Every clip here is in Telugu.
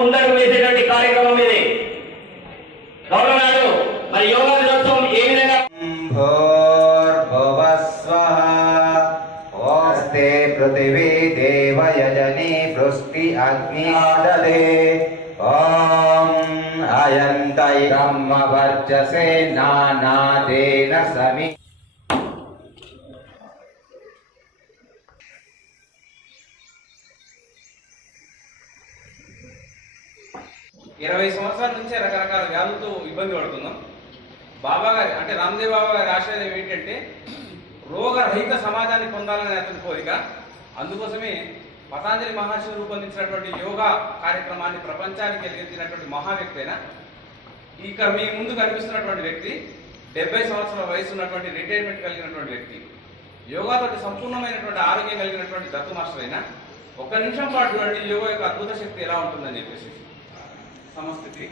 ముందడుగు వేసేటువంటి కార్యక్రమం ఇది. గౌరవనాడు మరి యోగా దినోత్సవం ఏ విధంగా ఓస్తే పృథివీ దేవయజని వృష్టి అగ్ని ఆదదే ఓం అయంతై బ్రహ్మ వర్చసే నానాదేన సమి 20 సంవత్సరాల నుంచే రకరకాల వ్యాధులతో ఇబ్బంది పడుతున్నాం. బాబా గారి అంటే రామ్దేవ్ బాబా గారి ఆశయం ఏంటంటే రోగరహిత సమాజాన్ని పొందాలనే అతని కోరిక. అందుకోసమే పతాంజలి మహర్షి రూపొందించినటువంటి యోగా కార్యక్రమాన్ని ప్రపంచానికి ఎదిగించినటువంటి మహా వ్యక్తి అయినా ఇక్కడ మీ ముందు కనిపిస్తున్నటువంటి వ్యక్తి 70 సంవత్సరాల వయసు ఉన్నటువంటి రిటైర్మెంట్ కలిగినటువంటి వ్యక్తి. యోగాతోటి సంపూర్ణమైనటువంటి ఆరోగ్యం కలిగినటువంటి దత్తు మాస్టర్ అయినా 1 నిమిషం పాటు చూడండి యోగా యొక్క అద్భుత శక్తి ఎలా ఉంటుందని చెప్పేసి. సమస్థితి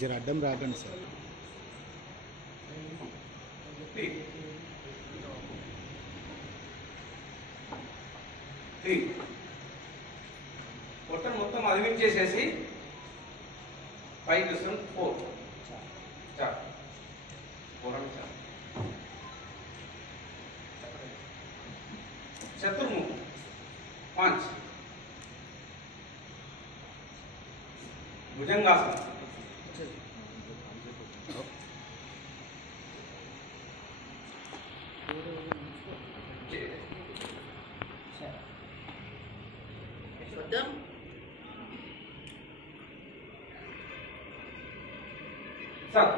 జర అడ్డం రాకండి సార్. పొట్టను మొత్తం అదిమించేసేసి పైకి చూస్తాం 4 చతుర్ముఖం 5 భుజంగాసనం సార్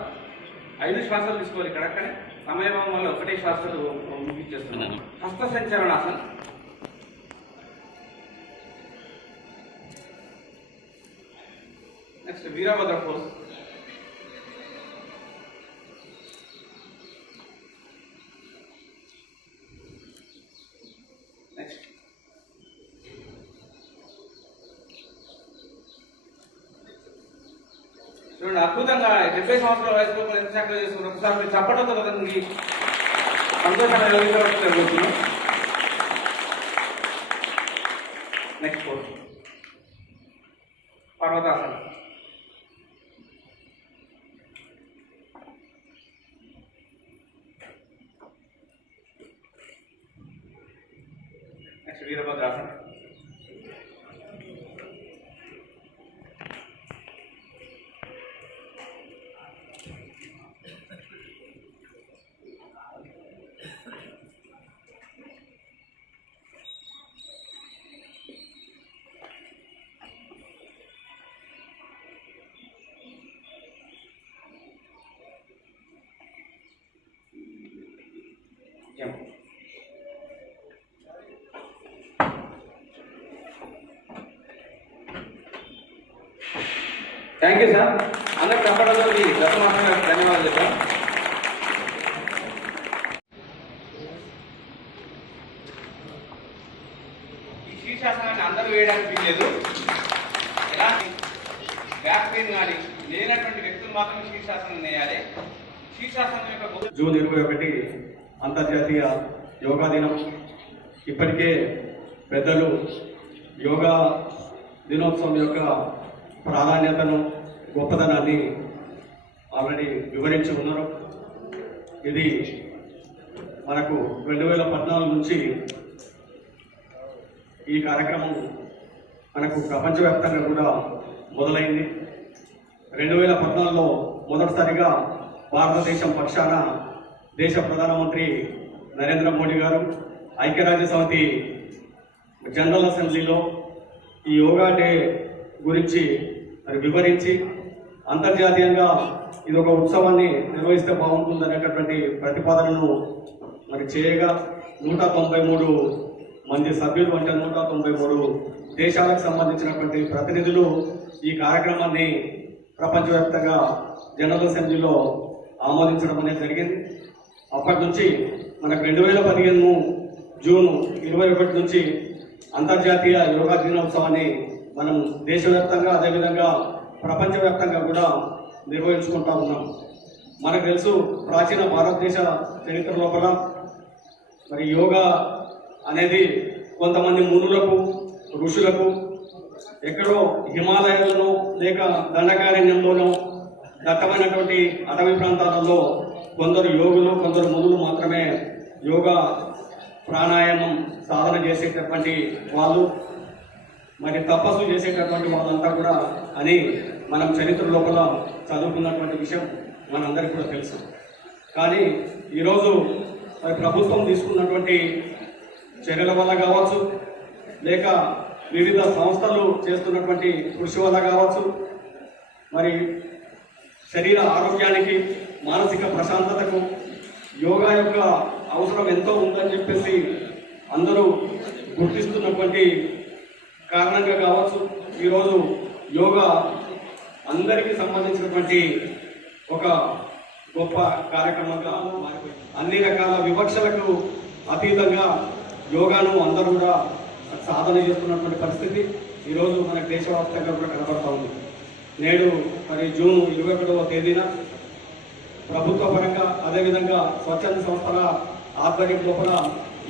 5 శ్వాసాలు తీసుకోవాలి. ఇక్కడక్కడే సమయం వల్ల ఒకటే శ్వాసలు ముగించేస్తున్నాను. హస్త సంచరణాసనం నెక్స్ట్ వీరభద్ర పోజ్ నెక్స్ట్ చూడండి అద్భుతంగా 70 సంవత్సరాల వయసులో ఎంత చక్కగా చేసుకున్నారు. ఒకసారి మీరు చెప్పడంతో అతనికి సంతోషంగా జరుగుతుంది. Next pose Parvatasana next Virabhadrasana thank you sir. అందరూ చెప్పడంలో మీ గత మాసం ధన్యవాదాలు చెప్పాం. ఈ శీర్షాసనాన్ని అందరూ వేయడానికి వీల్లేదు. ఎలాంటి బ్యాక్ పెయిన్ కానీ లేనటువంటి వ్యక్తులు మాత్రమే శీర్షాసనం వేయాలి. శీర్షాసనం యొక్క జూన్ 21 అంతర్జాతీయ యోగా దినం. ఇప్పటికే పెద్దలు యోగా దినోత్సవం యొక్క ప్రాధాన్యతను గొప్పతనాన్ని ఆల్రెడీ వివరించి ఉన్నారు. ఇది మనకు 2014 నుంచి ఈ కార్యక్రమం మనకు ప్రపంచవ్యాప్తంగా కూడా మొదలైంది. 2014లో మొదటిసారిగా భారతదేశం పక్షాన దేశ ప్రధానమంత్రి నరేంద్ర మోడీ గారు ఐక్యరాజ్య సమితి జనరల్ అసెంబ్లీలో ఈ యోగా డే గురించి మరి వివరించి అంతర్జాతీయంగా ఇది ఒక ఉత్సవాన్ని నిర్వహిస్తే బాగుంటుంది అనేటటువంటి ప్రతిపాదనను మరి చేయగా 193 మంది సభ్యులు అంటే 193 దేశాలకు సంబంధించినటువంటి ప్రతినిధులు ఈ కార్యక్రమాన్ని ప్రపంచవ్యాప్తంగా జనరల్ అసెంబ్లీలో ఆమోదించడం అనేది జరిగింది. అప్పటి నుంచి మనకు 2015 జూన్ 21 నుంచి అంతర్జాతీయ యోగా దినోత్సవాన్ని మనం దేశవ్యాప్తంగా అదేవిధంగా ప్రపంచవ్యాప్తంగా కూడా నిర్వహించుకుంటా ఉన్నాం. మనకు తెలుసు ప్రాచీన భారతదేశ చరిత్ర లోపల మరి యోగా అనేది కొంతమంది మునులకు, ఋషులకు, ఎక్కడో హిమాలయాలలో లేక దండకారణ్యంలోనో దట్టమైనటువంటి అటవీ ప్రాంతాలలో కొందరు యోగులు, కొందరు మునులు మాత్రమే యోగా ప్రాణాయామం సాధన చేసేటటువంటి వాళ్ళు, మరి తపస్సు చేసేటటువంటి వాళ్ళంతా కూడా అని మనం చరిత్ర లోపల చదువుకున్నటువంటి విషయం మనందరికీ కూడా తెలుసు. కానీ ఈరోజు మరి ప్రభుత్వం తీసుకున్నటువంటి చర్యల వల్ల కావచ్చు, లేక వివిధ సంస్థలు చేస్తున్నటువంటి కృషి వల్ల కావచ్చు, మరి శరీర ఆరోగ్యానికి, మానసిక ప్రశాంతతకు యోగా యొక్క అవసరం ఎంతో ఉందని చెప్పేసి అందరూ గుర్తిస్తున్నటువంటి కారణంగా కావచ్చు ఈరోజు యోగా అందరికీ సంబంధించినటువంటి ఒక గొప్ప కార్యక్రమంగా మారిపోయింది. అన్ని రకాల వివక్షలకు అతీతంగా యోగాను అందరూ కూడా సాధన చేస్తున్నటువంటి పరిస్థితి ఈరోజు మనకు దేశవ్యాప్తంగా కూడా కనబడతా ఉంది. నేడు మరి జూన్ 21వ తేదీన ప్రభుత్వ పరంగా, అదేవిధంగా స్వచ్ఛంద సంస్థల ఆధ్వర్యం లోపల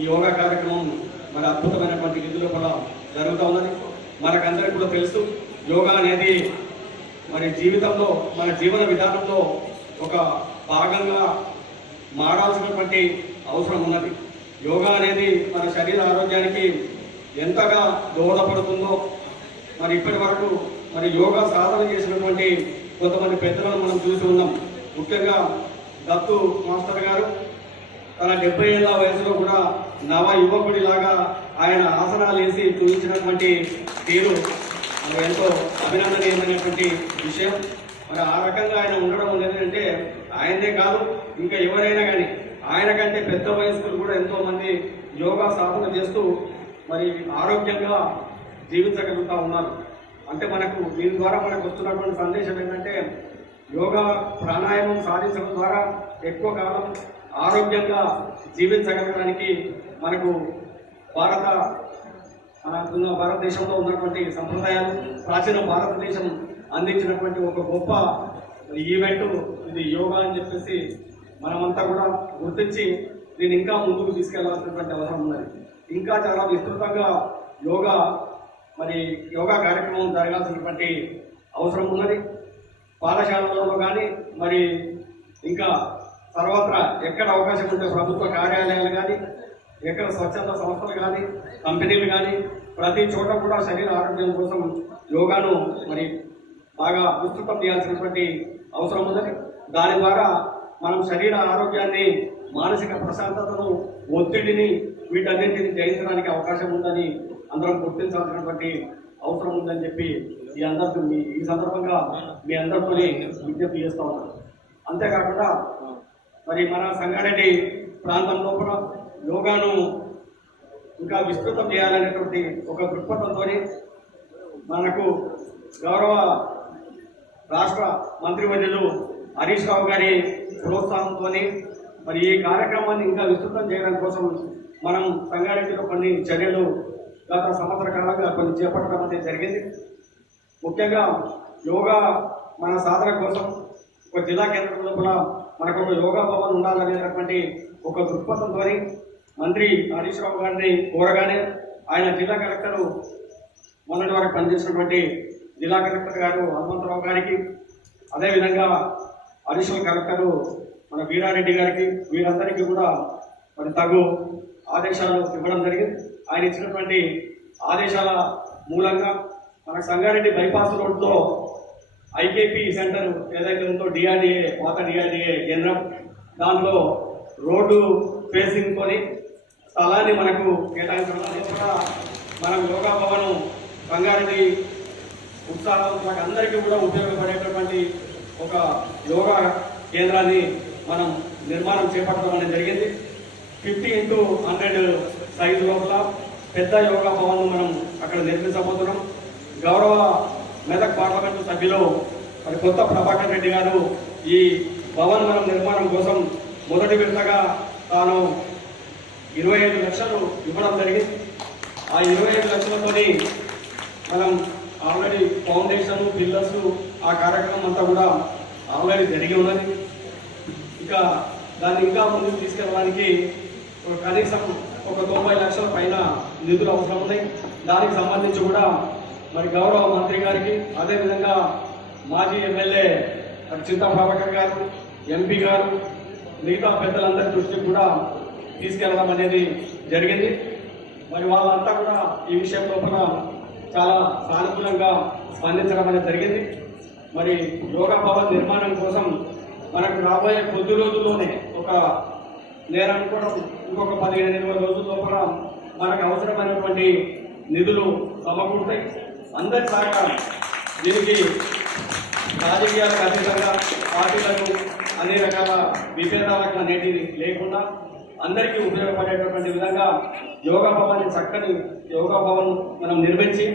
ఈ యోగా కార్యక్రమం మరి అద్భుతమైనటువంటి విధులు కూడా జరుగుతూ ఉన్నది. మనకందరికీ కూడా తెలుసు, యోగా అనేది మరి జీవితంలో, మన జీవన విధానంలో ఒక భాగంగా మారాల్సినటువంటి అవసరం ఉన్నది. యోగా అనేది మన శరీర ఆరోగ్యానికి ఎంతగా దోహదపడుతుందో మరి ఇప్పటి వరకు మరి యోగా సాధన చేసినటువంటి కొంతమంది పెద్దలను మనం చూసి ఉన్నాం. ముఖ్యంగా దత్తు మాస్టర్ గారు తన 70 ఏళ్ల వయసులో కూడా నవ యువకుడిలాగా ఆయన ఆసనాలు వేసి చూపించినటువంటి తీరు ఎంతో అభినందనీయమైనటువంటి విషయం. మరి ఆ రకంగా ఆయన ఉండడం ఏంటంటే ఆయనే కాదు, ఇంకా ఎవరైనా కానీ ఆయన కంటే పెద్ద వయస్కులు కూడా ఎంతో మంది యోగా సాధన చేస్తూ మరి ఆరోగ్యంగా జీవించగలుగుతా ఉన్నారు. అంటే మనకు దీని ద్వారా మనకు వస్తున్నటువంటి సందేశం ఏంటంటే యోగా ప్రాణాయామం సాధించడం ద్వారా ఎక్కువ కాలం ఆరోగ్యంగా జీవించగలగడానికి మనకు భారతదేశంలో ఉన్నటువంటి సంప్రదాయాలు, ప్రాచీన భారతదేశం అందించినటువంటి ఒక గొప్ప ఈవెంట్ ఇది యోగా అని చెప్పేసి మనమంతా కూడా గుర్తించి దీన్ని ఇంకా ముందుకు తీసుకెళ్లాల్సినటువంటి అవసరం ఉన్నది. ఇంకా చాలా విస్తృతంగా యోగా కార్యక్రమం జరగాల్సినటువంటి అవసరం ఉన్నది. పాఠశాలలలో కానీ మరి ఇంకా సర్వత్రా ఎక్కడ అవకాశం ఉంటే ప్రభుత్వ కార్యాలయాలు కానీ, ఎక్కడ స్వచ్ఛంద సంస్థలు కానీ, కంపెనీలు కానీ ప్రతి చోట కూడా శరీర ఆరోగ్యం కోసం యోగాను మరి బాగా విస్తృతం చేయాల్సినటువంటి అవసరం ఉన్నది. దాని ద్వారా మనం శరీర ఆరోగ్యాన్ని, మానసిక ప్రశాంతతను, ఒత్తిడిని వీటన్నింటిని జయించడానికి అవకాశం ఉందని అందరం గుర్తించాల్సినటువంటి అవసరం ఉందని చెప్పి ఈ సందర్భంగా మీ అందరితో విజ్ఞప్తి చేస్తూ ఉన్నాను. అంతేకాకుండా మరి మన సంగారెడ్డి ప్రాంతం లోపల యోగాను ఇంకా విస్తృతం చేయాలనేటువంటి ఒక దృక్పథంతో మనకు గౌరవ రాష్ట్ర మంత్రివర్యులు హరీష్ రావు గారి ప్రోత్సాహంతో మరి ఈ కార్యక్రమాన్ని ఇంకా విస్తృతం చేయడం కోసం మనం సంగారెడ్డిలో కొన్ని చర్యలు గత సంవత్సర కాలంగా కొన్ని చేపట్టడం అనేది జరిగింది. ముఖ్యంగా యోగా మన సాధన కోసం ఒక జిల్లా కేంద్రంలో కూడా మనకు ఒక యోగా భవన్ ఉండాలనేటటువంటి ఒక దృక్పథంతో మంత్రి హరీష్ రావు గారిని కోరగానే ఆయన జిల్లా కలెక్టర్ మొన్నటి వరకు పనిచేసినటువంటి జిల్లా కలెక్టర్ గారు హనుమంతరావు గారికి, అదేవిధంగా అడిషనల్ కలెక్టర్ మన వీరారెడ్డి గారికి, వీరందరికీ కూడా మరి తగు ఆదేశాలు ఇవ్వడం జరిగింది. ఆయన ఇచ్చినటువంటి ఆదేశాల మూలంగా మన సంగారెడ్డి బైపాస్ రోడ్లో ఐకేపీ సెంటర్ ఏదైతే ఉందో డిఆర్డిఏ, పాత డిఆర్డిఏ కేంద్రం, దానిలో రోడ్డు ఫేసింగ్ కొని స్థలాన్ని మనకు కేటాయించడం అనేది కూడా మనం యోగా భవన్ సంగారెడ్డి ఉత్సాహం అందరికీ కూడా ఉపయోగపడేటటువంటి ఒక యోగా కేంద్రాన్ని మనం నిర్మాణం చేపట్టడం అనేది జరిగింది. 50x100 సైజు లోపల పెద్ద యోగా భవన్ మనం అక్కడ నిర్మించబోతున్నాం. గౌరవ మెదక్ పార్లమెంటు సభ్యులు మరి కొత్త ప్రభాకర్ రెడ్డి గారు ఈ భవన్ మనం నిర్మాణం కోసం మొదటి విడతగా తాను 25 లక్షలు ఇవ్వడం జరిగింది. ఆ 25 లక్షలతోని మనం ఆల్రెడీ ఫౌండేషన్, పిల్లర్స్, ఆ కార్యక్రమం అంతా కూడా ఆల్రెడీ జరిగి ఉన్నది. ఇక దాన్ని ఇంకా ముందుకు తీసుకెళ్ళడానికి కనీసం ఒక 90 లక్షల పైన నిధులు అవసరం ఉన్నాయి. దానికి సంబంధించి కూడా మరి గౌరవ మంత్రి గారికి, అదేవిధంగా మాజీ ఎమ్మెల్యే చింతా ప్రభాకర్ గారు, ఎంపీ గారు, మిగతా పెద్దలందరి దృష్టికి కూడా తీసుకెళ్లడం అనేది జరిగింది. మరి వాళ్ళంతా కూడా ఈ విషయం లోపల చాలా సానుకూలంగా స్పందించడం అనేది జరిగింది. మరి యోగా భవన్ నిర్మాణం కోసం మనకు రాబోయే కొద్ది రోజుల్లోనే నేను అనుకోవడం ఇంకొక 15-20 రోజుల లోపల మనకు అవసరమైనటువంటి నిధులు సమకూరుతాయి. అందరి సహకారం దీనికి రాజకీయాలకు అతీతంగా పార్టీలకు అన్ని రకాల విభేదాలకు అనేటివి లేకుండా అందరికీ ఉపయోగపడేటటువంటి విధంగా యోగా భవన్ చక్కని యోగా భవన్ మనం నిర్మించి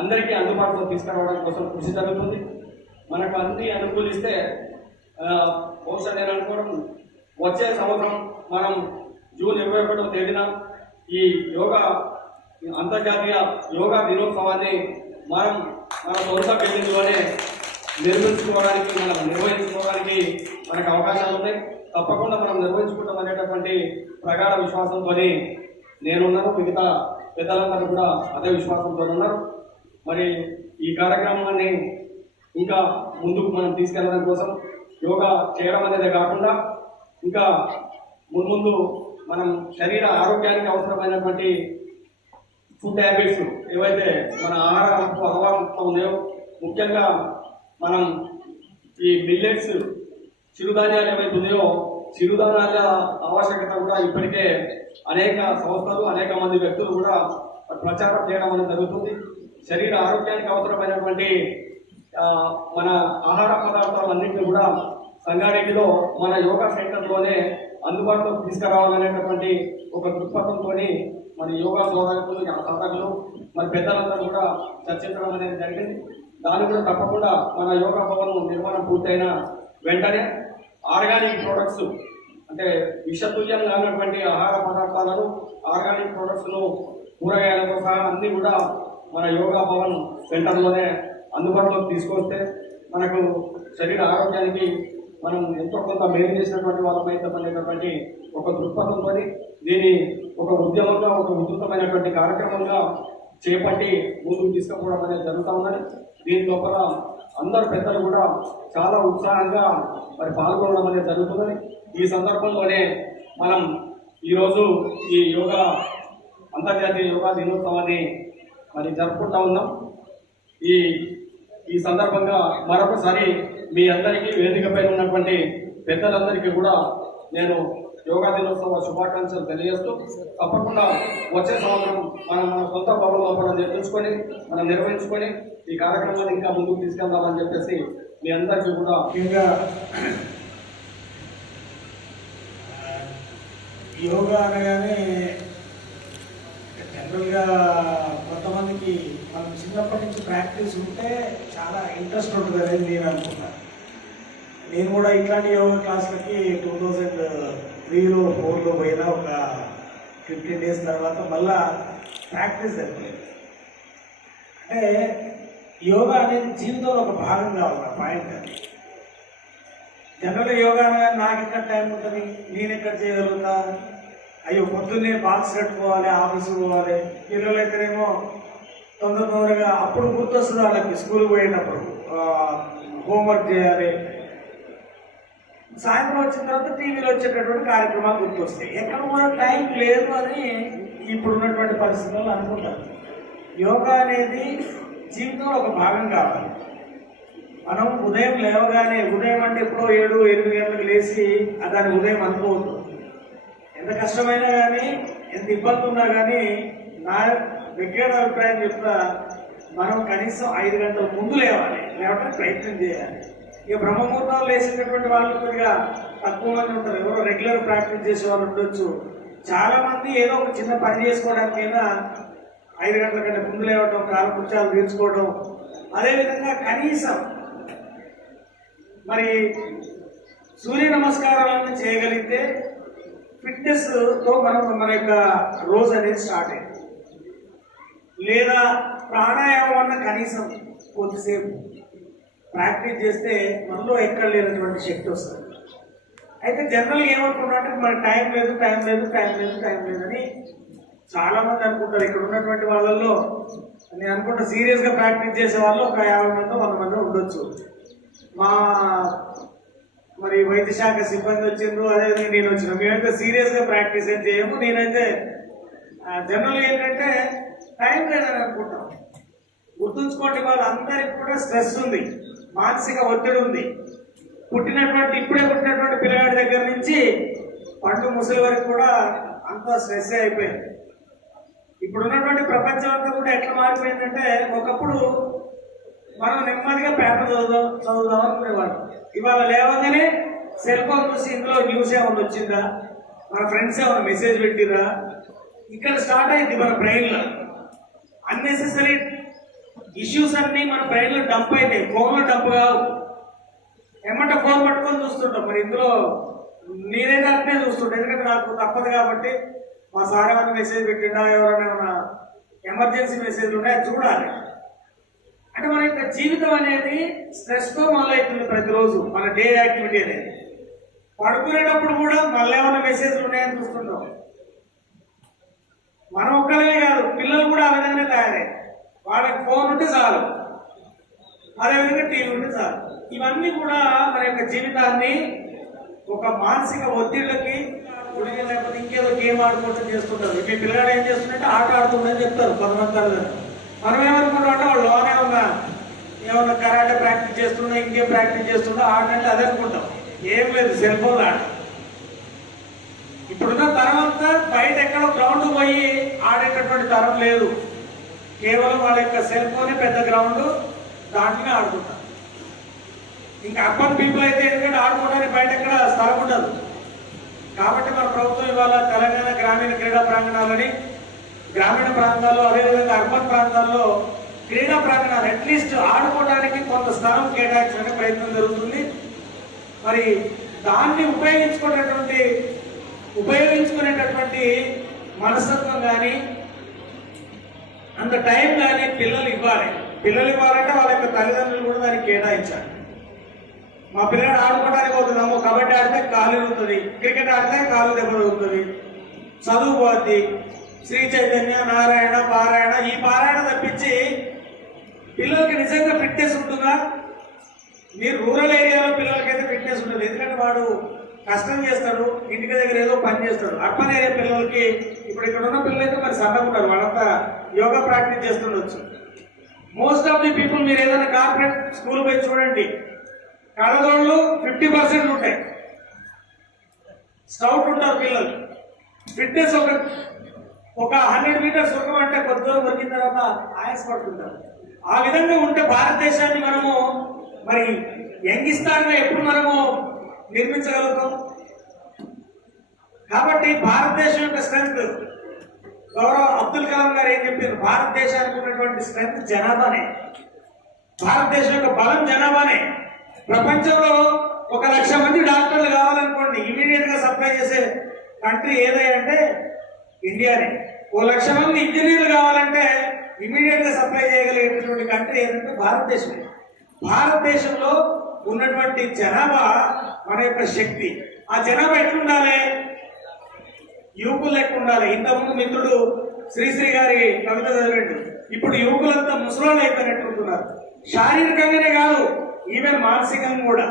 అందరికీ అందుబాటులో తీసుకురావడం కోసం కృషి జరుగుతుంది. మనకు అన్ని అనుకూలిస్తే బహుశా నేను అనుకోవడం వచ్చే సంవత్సరం మనం జూన్ 21వ తేదీన ఈ యోగా అంతర్జాతీయ యోగా దినోత్సవాన్ని మన సొంత బిల్డింగ్లోనే నిర్వహించుకోవడానికి మనకు అవకాశాలు ఉన్నాయి. తప్పకుండా మనం నిర్వహించుకుంటాం అనేటటువంటి ప్రగాఢ విశ్వాసంతో నేనున్నాను, మిగతా పెద్దలందరూ కూడా అదే విశ్వాసంతో ఉన్నారు. మరి ఈ కార్యక్రమాన్ని ఇంకా ముందుకు మనం తీసుకెళ్లడం కోసం యోగా చేయడం అనేది కాకుండా ఇంకా ముందు మనం శరీర ఆరోగ్యానికి అవసరమైనటువంటి ఫుడ్ హ్యాబిట్స్ ఏవైతే మన ఆహారపు అలవాట్లు ఉన్నాయో, ముఖ్యంగా మనం ఈ మిల్లెట్స్ చిరుధాన్యాలు ఏవైతే ఉన్నాయో చిరుధాన్యాల ఆవశ్యకత కూడా ఇప్పటికే అనేక సంస్థలు అనేక మంది వ్యక్తులు కూడా ప్రచారం చేయడం అనేది జరుగుతుంది. శరీర ఆరోగ్యానికి అవసరమైనటువంటి మన ఆహార పదార్థాలన్నింటినీ కూడా సంగారెడ్డిలో మన యోగా సెంటర్లోనే అందుబాటులోకి తీసుకురావాలనేటటువంటి ఒక దృక్పథంతో మన యోగా సోదరులు సాధకులు మన పెద్దలందరూ కూడా చర్చించడం అనేది జరిగింది. దాన్ని కూడా తప్పకుండా మన యోగా భవన్ నిర్మాణం పూర్తయిన వెంటనే ఆర్గానిక్ ప్రొడక్ట్స్ అంటే విషతుల్యంగా ఉన్నటువంటి ఆహార పదార్థాలను ఆర్గానిక్ ప్రొడక్ట్స్ను కూరగాయలతో సహా అన్ని కూడా మన యోగా భవన్ సెంటర్లోనే అందుబాటులోకి తీసుకొస్తే మనకు శరీర ఆరోగ్యానికి మనం ఎంతో కొంత మేలు చేసినటువంటి వాళ్ళమైనటువంటి ఒక దృక్పథంతో దీన్ని ఒక ఉద్యమంగా ఒక ఉధృతమైనటువంటి కార్యక్రమంగా చేపట్టి ముందుకు తీసుకుపోవడం అనేది జరుగుతూ ఉన్నది. దీని లోపల అందరు పెద్దలు కూడా చాలా ఉత్సాహంగా మరి పాల్గొనడం అనేది జరుగుతున్నది. ఈ సందర్భంలోనే మనం ఈరోజు ఈ యోగా అంతర్జాతీయ యోగా దినోత్సవాన్ని మరి జరుపుకుంటా ఉన్నాం. ఈ సందర్భంగా మరొకసారి మీ అందరికీ వేదికపై ఉన్నటువంటి పెద్దలందరికీ కూడా నేను యోగా దినోత్సవ శుభాకాంక్షలు తెలియజేస్తూ తప్పకుండా వచ్చే సంవత్సరం మన సొంత భవన్ లోపల నిర్వహించుకొని ఈ కార్యక్రమాన్ని ఇంకా ముందుకు తీసుకెళ్దామని చెప్పేసి మీ అందరికీ కూడా ముఖ్యంగా యోగా అనగానే జనరల్గా కొంతమందికి మనం చిన్నప్పటి నుంచి ప్రాక్టీస్ ఉంటే చాలా ఇంట్రెస్ట్ ఉంటుంది అనేది నేను అనుకున్నాను. నేను కూడా ఇట్లాంటి యోగా క్లాసులకి 2003లో 2004లో పోయినా ఒక 15 days తర్వాత మళ్ళా ప్రాక్టీస్ అయిపోయింది. అంటే యోగా అనేది జీవితంలో ఒక భాగం కావాలి పాయింట్. అది జనరల్గా యోగా అనగానే నాకు ఎక్కడ టైం ఉంటుంది, నేను ఎక్కడ చేయగలుగుతా, అయ్యో పొద్దున్నే బాక్స్ కట్టుకోవాలి, ఆఫీసు పోవాలి, పిల్లలు అయితేనేమో తొందరగా అప్పుడు గుర్తొస్తుంది వాళ్ళకి స్కూల్ పోయేటప్పుడు హోంవర్క్ చేయాలి. సాయంత్రం వచ్చిన తర్వాత టీవీలో వచ్చేటటువంటి కార్యక్రమాలు గుర్తొస్తాయి. ఎక్కడ కూడా టైం లేదు అని ఇప్పుడున్నటువంటి పరిస్థితుల్లో అనుకుంటారు. యోగా అనేది జీవితంలో ఒక భాగం కావాలి. మనం ఉదయం లేవగానే, ఉదయం అంటే ఎప్పుడో 7-8 గంటలకు లేచి దాన్ని ఉదయం అనుకోవద్దు. ఎంత కష్టమైనా కానీ, ఎంత ఇబ్బంది ఉన్నా కానీ, నా వ్యక్తిగత అభిప్రాయం చెప్తా, మనం కనీసం 5 గంటల ముందు లేవాలి, లేవడానికి ప్రయత్నం చేయాలి. ఇక బ్రహ్మముహూర్తాలు లేచేటటువంటి వాళ్ళు కొద్దిగా తక్కువ మంది ఉంటారు. ఎవరో రెగ్యులర్ ప్రాక్టీస్ చేసే వాళ్ళు ఉండొచ్చు. చాలా మంది ఏదో ఒక చిన్న పని చేసుకోవడానికైనా 5 గంటల కంటే ముందు లేవటం, కాలకృత్యాలు తీర్చుకోవడం, అదేవిధంగా కనీసం మరి సూర్య నమస్కారాలను చేయగలిగితే ఫిట్నెస్తో మన యొక్క రోజు అనేది స్టార్ట్ అయింది. లేదా ప్రాణాయామం అన్న కనీసం కొద్దిసేపు ప్రాక్టీస్ చేస్తే మనలో ఎక్కడ లేనటువంటి శక్తి వస్తుంది. అయితే జనరల్గా ఏమనుకున్నట్టు మనకి టైం లేదని చాలా మంది అనుకుంటారు ఇక్కడ ఉన్నటువంటి వాళ్ళల్లో, నేను అనుకుంటా సీరియస్ గా ప్రాక్టీస్ చేసే వాళ్ళు ఒక 50 మంది 100 మంది ఉండొచ్చు. మా మరి వైద్య శాఖ సిబ్బంది వచ్చిండ్రు, అదే నేను వచ్చిన, మేమైతే సీరియస్ గా ప్రాక్టీస్ ఏం చేయము. నేనైతే జనరల్ ఏంటంటే టైం లేదని అనుకుంటాం. గుర్తుంచుకోండి, వాళ్ళందరికీ కూడా స్ట్రెస్ ఉంది, మానసిక ఒత్తిడి ఉంది. ఇప్పుడే పుట్టినటువంటి పిల్లగాడి దగ్గర నుంచి పండు ముసలి వరకు కూడా అంతా స్ట్రెస్ అయిపోయింది. ఇప్పుడు ఉన్నటువంటి ప్రపంచం అంతా కూడా ఎట్లా మారిపోయిందంటే, ఒకప్పుడు మనం నెమ్మదిగా పేపర్ చదువుదాం అనుకునేవాడు. ఇవాళ లేవగానే సెల్ ఫోన్ చూసి ఇందులో న్యూస్ ఏమైనా వచ్చిందా, మన ఫ్రెండ్స్ ఏమైనా మెసేజ్ పెట్టిరా, ఇక్కడ స్టార్ట్ అయింది మన బ్రెయిన్ లో. అన్నెసెసరీ ఇష్యూస్ అన్ని మన బ్రెయిన్ లో డంప్ అయినాయి, ఫోన్ లో డంప్ కావు. ఏమంటే ఫోన్ పట్టుకొని చూస్తుంటాం. మరి ఇందులో నేనైతే అట్నే చూస్తుంటా, ఎందుకంటే నాకు తప్పదు కాబట్టి. మా సార్ ఏమైనా మెసేజ్ పెట్టిండా, ఎవరైనా ఏమైనా ఎమర్జెన్సీ మెసేజ్లు ఉన్నాయా చూడాలి. అంటే మన యొక్క జీవితం అనేది స్ట్రెస్ తో మొదలవుతుంది. ప్రతిరోజు మన డే యాక్టివిటీ అనేది. పడుకునేటప్పుడు కూడా మళ్ళీ ఏమైనా మెసేజ్లు ఉన్నాయని చూస్తుంటాం. మనం ఒక్కలే కాదు, పిల్లలు కూడా ఆ విధంగానే తయారయ్యారు. వాళ్ళకి ఫోన్ ఉంటే చాలు, అదేవిధంగా టీవీ ఉంటే చాలు. ఇవన్నీ కూడా మన యొక్క జీవితాన్ని ఒక మానసిక ఒత్తిళ్ళకి, లేకపోతే ఇంకేదో గేమ్ ఆడుకుంటూ చేస్తుంటారు. మీ పిల్లలు ఏం చేస్తుంటే ఆట ఆడుతుందని చెప్తారు కొంతమంది తల్లిదండ్రులు. మనం ఏమనుకుంటాం అంటే వాళ్ళు లోనే ఏమన్నా కరాటే ప్రాక్టీస్ చేస్తున్నా, ఇంకేం ప్రాక్టీస్ చేస్తున్నా, ఆట అంటే అదే అనుకుంటాం. ఏం లేదు, సెల్ ఫోన్ ఆట. ఇప్పుడున్న తరం అంతా బయట ఎక్కడో గ్రౌండ్ పోయి ఆడేటటువంటి తరం లేదు. కేవలం వాళ్ళ యొక్క సెల్ ఫోనే పెద్ద గ్రౌండ్, దాంట్లోనే ఆడుకుంటారు. ఇంకా అర్బన్ పీపుల్ అయితే ఎందుకంటే ఆడుకోవడానికి బయట ఎక్కడ స్థలం ఉండదు. కాబట్టి మన ప్రభుత్వం ఇవాళ తెలంగాణ గ్రామీణ క్రీడా ప్రాంగణాలని, గ్రామీణ ప్రాంతాల్లో అదేవిధంగా అర్బన్ ప్రాంతాల్లో క్రీడా ప్రాంగణాలు అట్లీస్ట్ ఆడుకోవడానికి కొంత స్థలం కేటాయించడానికి ప్రయత్నం జరుగుతుంది. మరి దాన్ని ఉపయోగించుకునేటటువంటి మనస్తత్వం కానీ, అంత టైం కానీ పిల్లలు ఇవ్వాలంటే వాళ్ళ యొక్క తల్లిదండ్రులు కూడా దానికి కేటాయించాలి. మా పిల్లడు ఆడుకోవడానికి పోతున్నాము, కబడ్డీ ఆడితే కాలు ఇరుగుతుంది, క్రికెట్ ఆడితే కాలు దెబ్బ తగ్గుతుంది, చదువు పోద్ది, శ్రీ చైతన్య, నారాయణ, పారాయణ, ఈ పారాయణ తప్పించి పిల్లలకి నిజంగా ఫిట్నెస్ ఉంటుందా? మీరు రూరల్ ఏరియాలో పిల్లలకైతే ఫిట్నెస్ ఉంటుంది, ఎందుకంటే వాడు కష్టం చేస్తాడు, ఇంటికి దగ్గర ఏదో పని చేస్తాడు. అర్బన్ ఏరియా పిల్లలకి, ఇప్పుడు ఇక్కడ ఉన్న పిల్లలైతే మరి సన్నగా ఉంటారు, వాళ్ళంతా యోగా ప్రాక్టీస్ చేస్తుండొచ్చు. మోస్ట్ ఆఫ్ ది పీపుల్ మీరు ఏదైనా కార్పొరేట్ స్కూల్ పోయి చూడండి, కళ్ళజోళ్ళు 50% ఉంటాయి, స్టౌట్ ఉంటారు పిల్లలు. ఫిట్నెస్ ఒక 100 మీటర్స్ ఉరకమంటే కొద్ది దూరం ఉరికిన తర్వాత ఆయాసపడుతుంటారు. ఆ విధంగా ఉంటే భారతదేశాన్ని మనము మరి యంగిస్తాన్గా ఎప్పుడు మనము నిర్మించగలుగుతాం? కాబట్టి భారతదేశం యొక్క స్ట్రెంత్, గౌరవ అబ్దుల్ కలాం గారు ఏం చెప్పారు, భారతదేశానికి ఉన్నటువంటి స్ట్రెంత్ జనాభానే, భారతదేశం యొక్క బలం జనాభానే. ప్రపంచంలో 1,00,000 మంది డాక్టర్లు కావాలనుకోండి, ఇమీడియట్ గా సప్లై చేసే కంట్రీ ఏదంటే ఇండియానే. 1,00,000 మంది ఇంజనీర్లు కావాలంటే ఇమీడియట్ గా సప్లై చేయగలిగేటటువంటి కంట్రీ ఏదంటే భారతదేశం. భారతదేశంలో ఉన్నటువంటి జనాభా మన యొక్క శక్తి. ఆ జనాభా ఎట్లుండాలి? యువకులు లెక్క ఉండాలి. ఇంతకుముందు మిత్రుడు శ్రీశ్రీ గారి కవిత చదివాడు. ఇప్పుడు యువకులంతా ముసలాళ్ళు అయిపోయినట్టుంటున్నారు, శారీరకంగానే కాదు, ఈవెన్ మానసికంగా కూడా.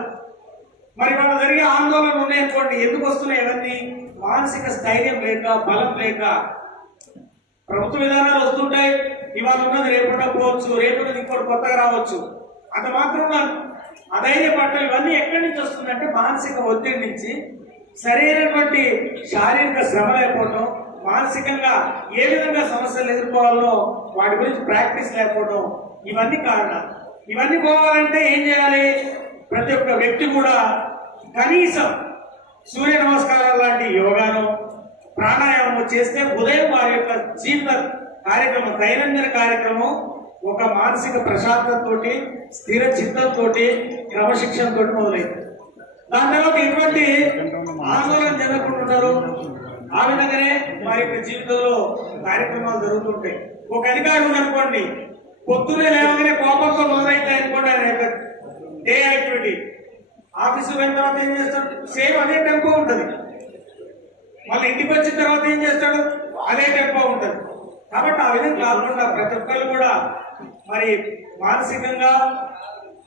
మరి వాళ్ళ జరిగే ఆందోళనలు ఉన్నాయనుకోండి, ఎందుకు వస్తున్నాయి ఇవన్నీ? మానసిక స్థైర్యం లేక, బలం లేక. ప్రభుత్వ విధానాలు వస్తుంటాయి, ఇవాళ ఉన్నది రేపు ఉండకపోవచ్చు, రేపు ఇంకోటి కొత్తగా రావచ్చు. అంత మాత్రం అధైర్యపడటం ఇవన్నీ ఎక్కడి నుంచి వస్తుందంటే మానసిక ఒత్తిడి నుంచి. సరైనటువంటి శారీరక శ్రమ లేకపోవడం, మానసికంగా ఏ విధంగా సమస్యలు ఎదుర్కోవాలో వాటి గురించి ప్రాక్టీస్ లేకపోవడం, ఇవన్నీ కారణాలు. ఇవన్నీ పోవాలంటే ఏం చేయాలి? ప్రతి ఒక్క వ్యక్తి కూడా కనీసం సూర్య నమస్కారం లాంటి యోగాను, ప్రాణాయామం చేస్తే ఉదయం వారి యొక్క జీవిత కార్యక్రమం, దైనందిన కార్యక్రమం ఒక మానసిక ప్రశాంతతో, స్థిర చిత్తంతో, క్రమశిక్షణతో మొదలైంది. దాని తర్వాత ఎటువంటి ఆందోళన జరగకుంటుంటారు. ఆ విధంగానే వారి యొక్క జీవితంలో కార్యక్రమాలు జరుగుతుంటాయి. ఒక అధికారి ఉందనుకోండి, పొద్దున్నే లేవగానే కోపంతో మొదలైతే అనుకోండి ఆయన యొక్క డే యాక్టివిటీ. ఆఫీసు వెళ్ళిన తర్వాత ఏం చేస్తాడు? సేమ్ అదే టెంపో ఉంటుంది. మళ్ళీ ఇంటికి వచ్చిన తర్వాత ఏం చేస్తాడు? అదే టెంపో ఉంటుంది. కాబట్టి ఆ విధంగా కాకుండా ప్రతి ఒక్కరు కూడా మరి మానసికంగా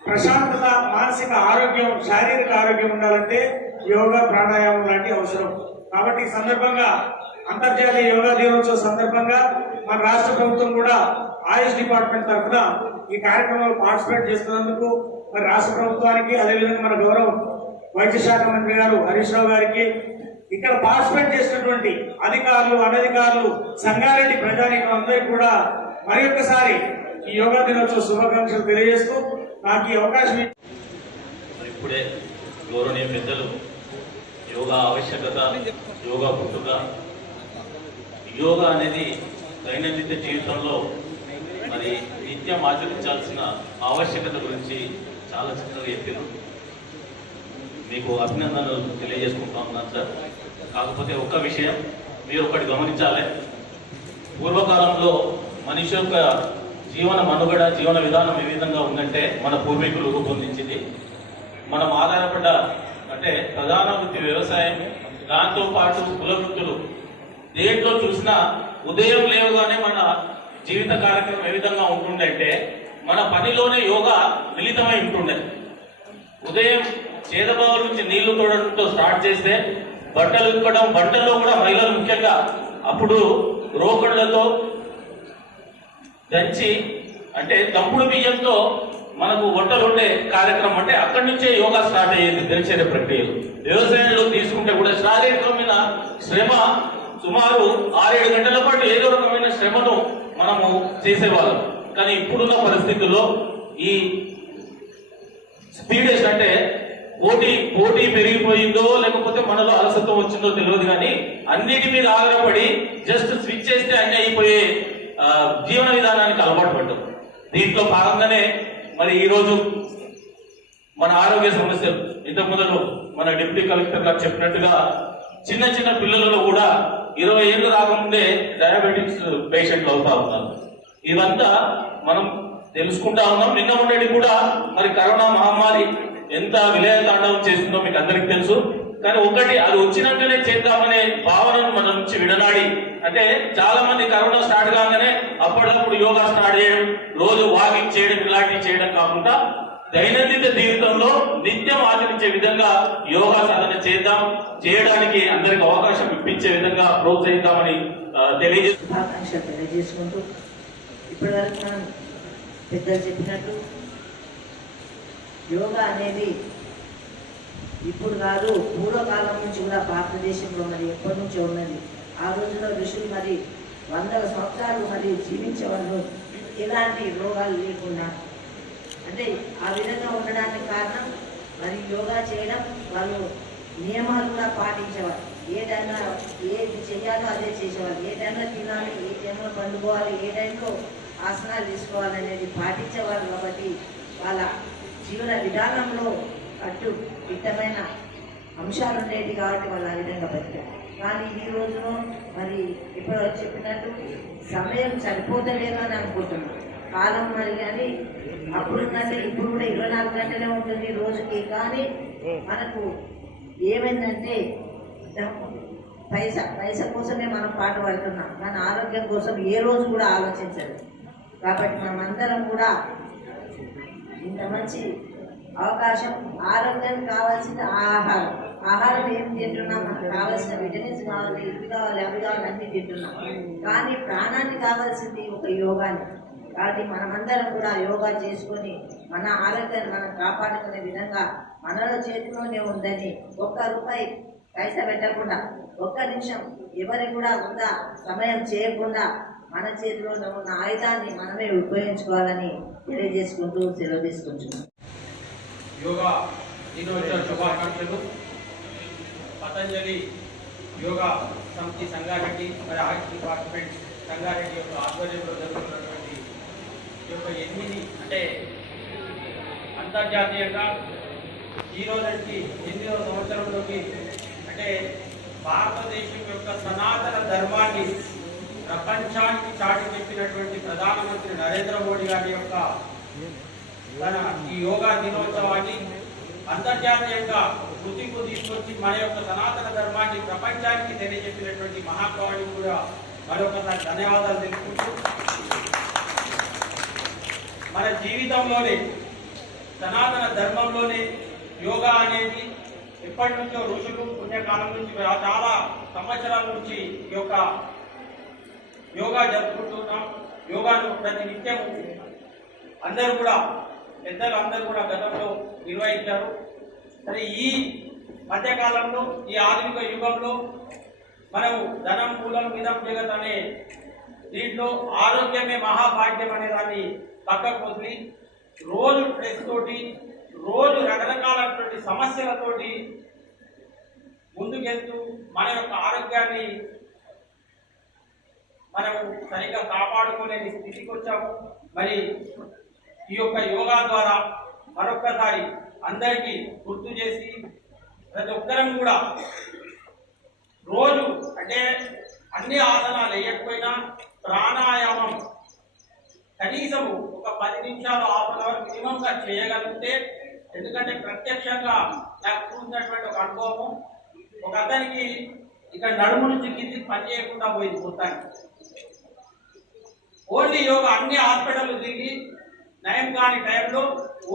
ప్రశాంతత, మానసిక ఆరోగ్యం, శారీరక ఆరోగ్యం ఉండాలంటే యోగా ప్రాణాయామం లాంటి అవసరం. కాబట్టి ఈ సందర్భంగా అంతర్జాతీయ యోగా దినోత్సవ సందర్భంగా మన రాష్ట్ర ప్రభుత్వం కూడా ఆయుష్ డిపార్ట్మెంట్ తరఫున ఈ కార్యక్రమంలో పార్టిసిపేట్ చేస్తున్నందుకు మరి రాష్ట్ర ప్రభుత్వానికి, అదేవిధంగా మన గౌరవ వైద్య శాఖ మంత్రి గారు హరీష్ రావు గారికి, ఇక్కడ పార్టిసిపేట్ చేసినటువంటి అధికారులు, అనధికారులు, సంగారెడ్డి ప్రజానీకం అందరికీ కూడా మరి ఒక్కసారి ఈ యోగా దినోత్సవ శుభాకాంక్షలు తెలియజేస్తూ నాకు ఈ అవకాశం ఇప్పుడే గౌరవనీయ పెద్దలు యోగా ఆవశ్యకత, యోగా పుట్టుక, యోగా అనేది దైనందిన జీవితంలో మరి నిత్యం ఆచరించాల్సిన ఆవశ్యకత గురించి చాలా చక్కగా చెప్పారు. మీకు అభినందనలు తెలియజేసుకుంటా ఉన్నాను సార్. కాకపోతే ఒక్క విషయం మీరు ఒకటి గమనించాలి. పూర్వకాలంలో మనిషి యొక్క జీవన మనుగడ, జీవన విధానం ఏ విధంగా ఉందంటే మన పూర్వీకులు రూపొందించింది. మనం ఆధారపడ్డ అంటే ప్రధాన వృత్తి వ్యవసాయం, దాంతో పాటు కుల వృత్తులు. దేంట్లో చూసినా ఉదయం లేవగానే మన జీవిత కార్యక్రమం ఏ విధంగా ఉంటుండే అంటే మన పనిలోనే యోగా మిళితమై ఉంటుండే. ఉదయం చేదబావుల నుంచి నీళ్లు తోడడంతో స్టార్ట్ చేస్తే బట్టలు ఉతకడం, బట్టల్లో కూడా మహిళలు ముఖ్యంగా అప్పుడు రోకళ్లతో దంచి అంటే దంపుడు బియ్యంతో మనకు వంటలు ఉండే కార్యక్రమం అంటే అక్కడి నుంచే యోగా స్టార్ట్ అయ్యేది. దినచర్య ప్రక్రియలు వ్యవసాయంలో తీసుకుంటే కూడా శారీరకమైన శ్రమ సుమారు 6-7 గంటల పాటు ఏదో రకమైన శ్రమను మనము చేసేవాళ్ళం. కానీ ఇప్పుడున్న పరిస్థితుల్లో ఈ స్పీడెస్ అంటే పోటీ పెరిగిపోయిందో లేకపోతే మనలో అలసత్వం వచ్చిందో తెలియదు, కానీ అన్నిటి మీద ఆధారపడి జస్ట్ స్విచ్ చేస్తే అన్ని అయిపోయే జీవన విధానానికి అలవాటు పడ్డాం. దీంట్లో భాగంగానే మరి ఈరోజు మన ఆరోగ్య సమస్యలు ఇంతకు మొదలు మన డిప్యూటీ కలెక్టర్ గారు చెప్పినట్టుగా చిన్న చిన్న పిల్లలలో కూడా 20 ఏళ్ళు రాకముందే డయాబెటిక్స్ పేషెంట్లు అవుతా ఉన్నారు. ఇవంతా మనం తెలుసుకుంటా ఉన్నాం. నిన్న ఉండేది కూడా మరి కరోనా మహమ్మారి ఎంత విలయ తాండవం చేస్తుందో మీకు అందరికి తెలుసు. కానీ ఒకటి అది వచ్చినాకనే చేద్దామనే భావనను మన నుంచి విడనాడి, అంటే చాలా మంది కరోనా స్టార్ట్ కాగానే అప్పటికప్పుడు యోగా స్టార్ట్ చేయడం, రోజు వాకింగ్ చేయడం, ఇలాంటివి చేయడం కాకుండా దైనందిన జీవితంలో నిత్యం ఆచరించే విధంగా యోగా సాధన చేద్దాం. చేయడానికి అందరికి అవకాశం ఇప్పించే విధంగా ప్రోత్సహిద్దామని తెలియజేసుకుంటూ ఇప్పటి వరకు మనం పెద్దలు చెప్పినట్టు యోగా అనేది ఇప్పుడు కాదు, పూర్వకాలం నుంచి కూడా భారతదేశంలో మరి ఎప్పటి నుంచో ఉన్నది. ఆ రోజుల్లో ఋషులు మరి 100 సంవత్సరాలు మరి జీవించేవాళ్ళు ఎలాంటి రోగాలు లేకుండా. అంటే ఆ విధంగా ఉండడానికి కారణం మరి యోగా చేయడం, వాళ్ళు నియమాలు కూడా పాటించేవారు. ఏ టైంలో ఏది చేయాలో అదే చేసేవాళ్ళు. ఏ టైంలో తినాలి, ఏ టైంలో పండుకోవాలి, ఏ టైంలో ఆసనాలు తీసుకోవాలి అనేది పాటించేవారు. కాబట్టి వాళ్ళ జీవన విధానంలో కట్టుదిట్టమైన అంశాలు ఉండేవి కాబట్టి వాళ్ళు ఆ విధంగా బతికారు. కానీ ఈ రోజులో మరి ఇప్పుడు చెప్పినట్టు సమయం సరిపోతలేదు అని అనుకుంటున్నాం. కాలం మరి కానీ అప్పుడున్నట్టు ఇప్పుడు కూడా 24 గంటలే ఉంటుంది రోజుకి. కానీ మనకు ఏమైందంటే పైస కోసమే మనం పాటు పడుతున్నాం, కానీ ఆరోగ్యం కోసం ఏ రోజు కూడా ఆలోచించదు. కాబట్టి మనమందరం కూడా ఇంత మంచి అవకాశం, ఆరోగ్యానికి కావాల్సిన ఆహారం ఏం తింటున్నాం, మనకు కావాల్సిన విటమిన్స్ కావాలి, ఇవి కావాలి, అవి కావాలి, అన్ని తింటున్నాం. కానీ ప్రాణానికి కావాల్సింది ఒక యోగాని. కాబట్టి మనమందరం కూడా యోగా చేసుకొని మన ఆరోగ్యాన్ని మనం కాపాడుకునే విధంగా మనలో చేతిలోనే ఉందని, ఒక్క రూపాయి పైసా పెట్టకుండా, ఒక్క నిమిషం ఎవరి కూడా ఉందా సమయం చేయకుండా మన చేతిలోనే ఉన్న ఆయుధాన్ని మనమే ఉపయోగించుకోవాలని తెలియజేసుకుంటూ సెలవు తీసుకుంటున్నాం. యోగా దినోత్సవ శుభాకాంక్షలు. పతంజలి యోగా సమితి సంగారెడ్డి మరి ఆయుష్ డిపార్ట్మెంట్ సంగారెడ్డి యొక్క ఆధ్వర్యంలో జరుగుతున్నటువంటి ఈ యొక్క 8 అంటే అంతర్జాతీయంగా ఈరోజు నుంచి 8వ సంవత్సరంలోకి అంటే భారతదేశం యొక్క సనాతన ధర్మాన్ని ప్రపంచానికి చాటి చెప్పినటువంటి ప్రధానమంత్రి నరేంద్ర మోడీ గారి యొక్క తన ఈ యోగా దినోత్సవాన్ని అంతర్జాతీయంగా గుర్తింపు తీసుకొచ్చి మన యొక్క సనాతన ధర్మాన్ని ప్రపంచానికి తెలియజెప్పినటువంటి మహాత్మాన్ని కూడా మరొకసారి ధన్యవాదాలు తెలుపుకుంటూ మన జీవితంలోనే సనాతన ధర్మంలోనే యోగా అనేది ఎప్పటి నుంచో ఋషులు పుణ్యకాలం నుంచి చాలా సంవత్సరాల నుంచి ఈ యొక్క యోగా జరుపుకుంటున్నాం. యోగాను ప్రతి నిత్యం అందరూ కూడా పెద్దలు అందరూ కూడా గతంలో నిర్వహించారు. సరే ఈ మధ్యకాలంలో ఈ ఆధునిక యుగంలో మనం ధనం మూలం మిదం జగత్ అనే దీంట్లో ఆరోగ్యమే మహాభాగ్యం అనే దాన్ని పక్కకు వదిలి రోజు స్ట్రెస్ తోటి రోజు రకరకాలైనటువంటి సమస్యలతోటి ముందుకెళ్తూ మన యొక్క ఆరోగ్యాన్ని మనం సరిగ్గా కాపాడుకోలేని స్థితికి వచ్చాము. మరి ఈ యొక్క యోగా ద్వారా మరొక్కసారి అందరికీ గుర్తు చేసి ప్రతి ఒక్కరం కూడా రోజు అంటే అన్ని ఆసనాలు వేయకపోయినా ప్రాణాయామం కనీసం ఒక 10 నిమిషాలు హాఫ్ అన్ అవర్ మినిమంగా చేయగలిగితే, ఎందుకంటే ప్రత్యక్షంగా నాకు చూసినటువంటి ఒక అనుభవము, ఒక అతనికి ఇక నడుము నుంచి కింది పని చేయకుండా పోయింది మొత్తానికి. ఓన్లీ యోగా అన్ని హాస్పిటల్ తిరిగి నయం కాని టైంలో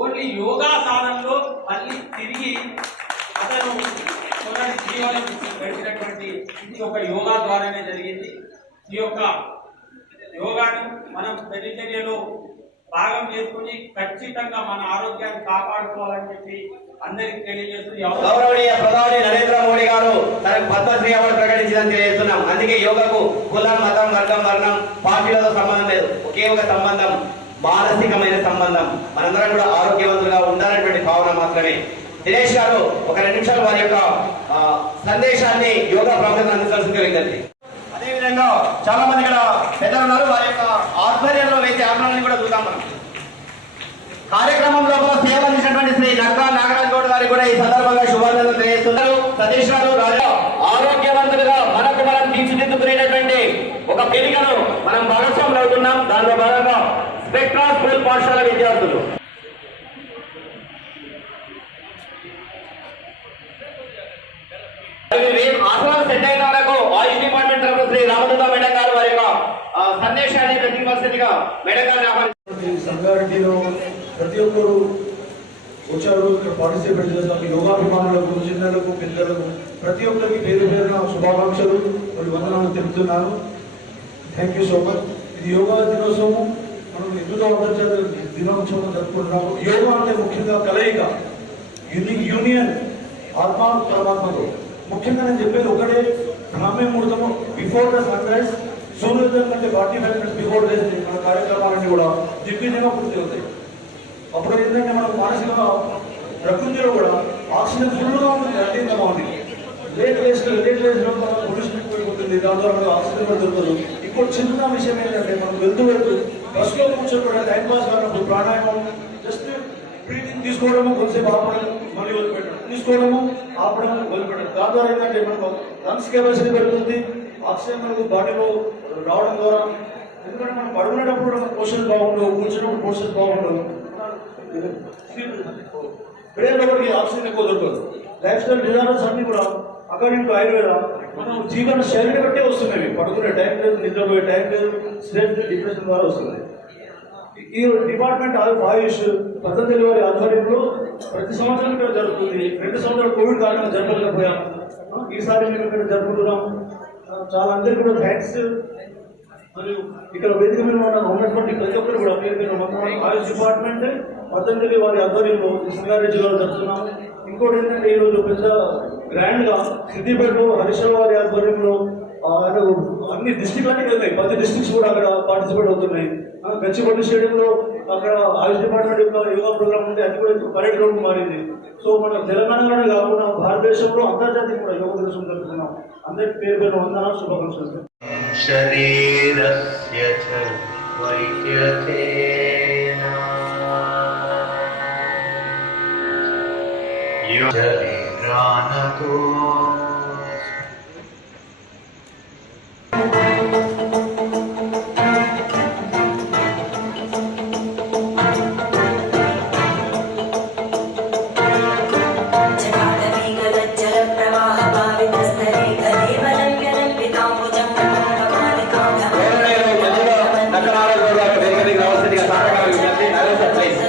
ఓన్లీ యోగా సాధనలో మళ్ళీ తిరిగి అతను జీవనం గడిచినటువంటి ఇది ఒక యోగా ద్వారానే జరిగింది. ఈ యొక్క యోగాను మనం దినచర్యలో భాగం చేసుకుని ఖచ్చితంగా మన ఆరోగ్యాన్ని కాపాడుకోవాలని చెప్పి అందరికి తెలియజేస్తూ గౌరవనీయ ప్రధాని నరేంద్ర మోడీ గారు తనకు పద్మశ్రీ అవార్డు ప్రకటించిందని తెలియజేస్తున్నాం. అందుకే యోగకు కులం, మతం, వర్గం, వర్ణం, పార్టీలతో సంబంధం లేదు. ఒకే ఒక సంబంధం, మానసికమైన సంబంధం. మనందరం కూడా ఆరోగ్యవంతులుగా ఉండాలనేటువంటి భావన మాత్రమే. దినేష్ గారు ఒక 2 నిమిషాలు వారి యొక్క సందేశాన్ని యోగా ప్రాముఖ్యతను అందించాల్సిందిగా విజ్ఞప్తి. అదేవిధంగా చాలా మంది ఇక్కడ పెద్దలు ఉన్నారు, వారి యొక్క ఆధ్వర్యంలో వేసే ఆగ్రహాన్ని కూడా చూద్దాం మనం. కార్యక్రమంలో సేవ అందించినటువంటి శ్రీ నక్కా నాగరాజ్ గౌడ్ గారికి కూడా ఈ సందర్భంగా శుభాకాంక్షలు తెలియజేస్తున్నారు. సతీష్ గారు ఆరోగ్యవంతులుగా మనకు మనం తీర్చిదిద్దుకునేటటువంటి ఒక వేదికను మనం భాగస్వాములు అవుతున్నాం. దానిలో భాగంగా స్పెక్ట్రా స్కూల్ పాఠశాల విద్యార్థులు ఆసనాలు సెట్ అయిన వరకు ఆయుష్ డిపార్ట్మెంట్ తరఫు శ్రీ రామదుర్గ మేడం గారు వారి యొక్క సందేశాన్ని ప్రతిపాదిగా మేడం గారిని ఆహ్వానించారు. సంగారెడ్డిలో ప్రతి ఒక్కరు వచ్చారు, ఇక్కడ పార్టిసిపేట్ చేస్తారు. యోగాభిమానులకు, చిన్నలకు, పెద్దలకు ప్రతి ఒక్కరికి పేరు పేరున శుభాకాంక్షలు మరియు వందనాలు తెలుపుతున్నాను. Thank you so much. ఇది యోగా దినోత్సవం. మనం ఎందుకు అంతర్జాతీయ దినోత్సవం జరుపుకుంటున్నాము. యోగా అంటే ముఖ్యంగా కలయిక, యూనియన్ ఆత్మ పరమాత్మతో. ముఖ్యంగా నేను చెప్పేది ఒకటే, బ్రాహ్మీ ముహూర్తము బిఫోర్ ద సన్ రైజ్, సూర్యోదయం కంటే 45 minutes బిఫోర్ రైజ్ మన కార్యక్రమాలన్నీ కూడా దిగ్విజయంగా పూర్తి అవుతాయి. అప్పుడు ఏంటంటే మనం మానసికంగా ప్రకృతిలో కూడా ఆక్సిజన్ ఫుల్గా ఉంటుంది, అధికంగా ఉంది. లేట్ వేస్ట్ పొల్యూషన్ ఎక్కువైపోతుంది, దాని ద్వారా మనకు ఆక్సిజన్ కూడా దొరకదు. ఇప్పుడు చిన్న విషయం ఏంటంటే మనం వెళ్తూ బస్సులో కూర్చొని కూడా టైం పాస్ కానప్పుడు ప్రాణాయామం, జస్ట్ బ్రీతింగ్ తీసుకోవడము, కొంచెంసేపు ఆపడం, మళ్ళీ వదిలిపెట్టడం, తీసుకోవడము, ఆపడం, వదిలిపెట్టడం. దాని ద్వారా ఏంటంటే మనకు లంగ్స్ కెపాసిటీ పెరుగుతుంది, ఆక్సిజన్ మనకు బాడీలో రావడం ద్వారా. ఎందుకంటే మనం పడుకునేటప్పుడు కూడా పోషన్స్ బాగుండవు, కూర్చున్నప్పుడు పోషన్స్ బాగుండవు, బ్రెయిన్ లోపలికి ఆక్సిజన్ ఎక్కువ దొరకదు. లైఫ్ స్టైల్ డిజార్డర్స్ అన్ని కూడా అకార్డింగ్ టు ఆయుర్వేద మనం జీవన శైలిని బట్టే వస్తున్నాయి. పడుకునే టైం లేదు, నిద్రపోయే టైం లేదు, స్ట్రెస్, డిప్రెషన్ ద్వారా వస్తున్నాయి. ఈ డిపార్ట్మెంట్ ఆయుష్ పద్ధతి వారి ఆధ్వర్యంలో ప్రతి సంవత్సరం ఇక్కడ జరుగుతుంది. 2 సంవత్సరాలు కోవిడ్ కారణంగా జరపలేకపోయాం, ఈసారి మేము ఇక్కడ జరుపుకుంటున్నాం. చాలా అందరికీ కూడా థ్యాంక్స్. మరియు ఇక్కడ వేదిక మీద ఉన్నటువంటి ప్రతి ఒక్కరు కూడా పేరు ఆయుష్ డిపార్ట్మెంట్ పద్ధతి వారి ఆధ్వర్యంలో సంగారెడ్డిలో జరుపుతున్నాం. ఇంకోటి ఏంటంటే ఈరోజు పెద్ద గ్రాండ్ గా సిద్దిపేటలో హరీశ్వర వారి ఆధ్వర్యంలో అన్ని డిస్ట్రిక్ట్లన్నీ వెళ్తాయి, 10 డిస్ట్రిక్ట్స్ కూడా అక్కడ పార్టిసిపేట్ అవుతున్నాయి. గచ్చిబౌలి స్టేడియంలో అక్కడ ఆయుష్ డిపార్ట్మెంట్ యొక్క యోగా ప్రోగ్రామ్ ఉంటే అది కూడా పరేడ్ గ్రౌండ్ మారింది. సో మన తెలంగాణలోనే కాకుండా భారతదేశంలో అంతర్జాతీయ కూడా యోగా దినోత్సవం జరుపుతున్నాం. అందరికి పేరు పేరు వందనాలు, శుభాకాంక్షలు. శరీరస్య చ వైద్యతే శరీరానతో ప్రవాహ భావితస్థలే కలేవలం పితాంబుజం కమాలికా చేయవలసిందిగా సాధారణ విజ్ఞప్తి. నరేంద్ర ప్లీజ్.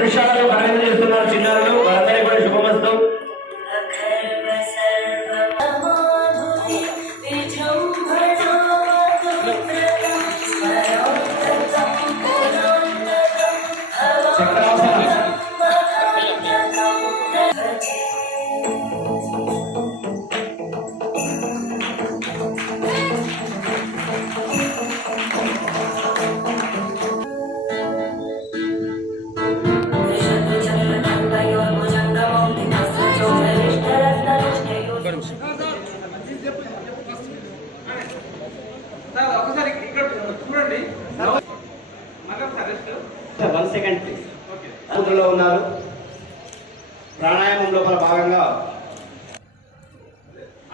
దృశ్యాలను కనెక్ట్ చేస్తున్నారు చిన్నారులు. వారందరికీ కూడా శుభమస్తు. ఒకసారి ఇక్కడ చూడండి. 1 సెకండ్ ప్లీజ్. అందులో ఉన్నారు. ప్రాణాయామం లోపల భాగంగా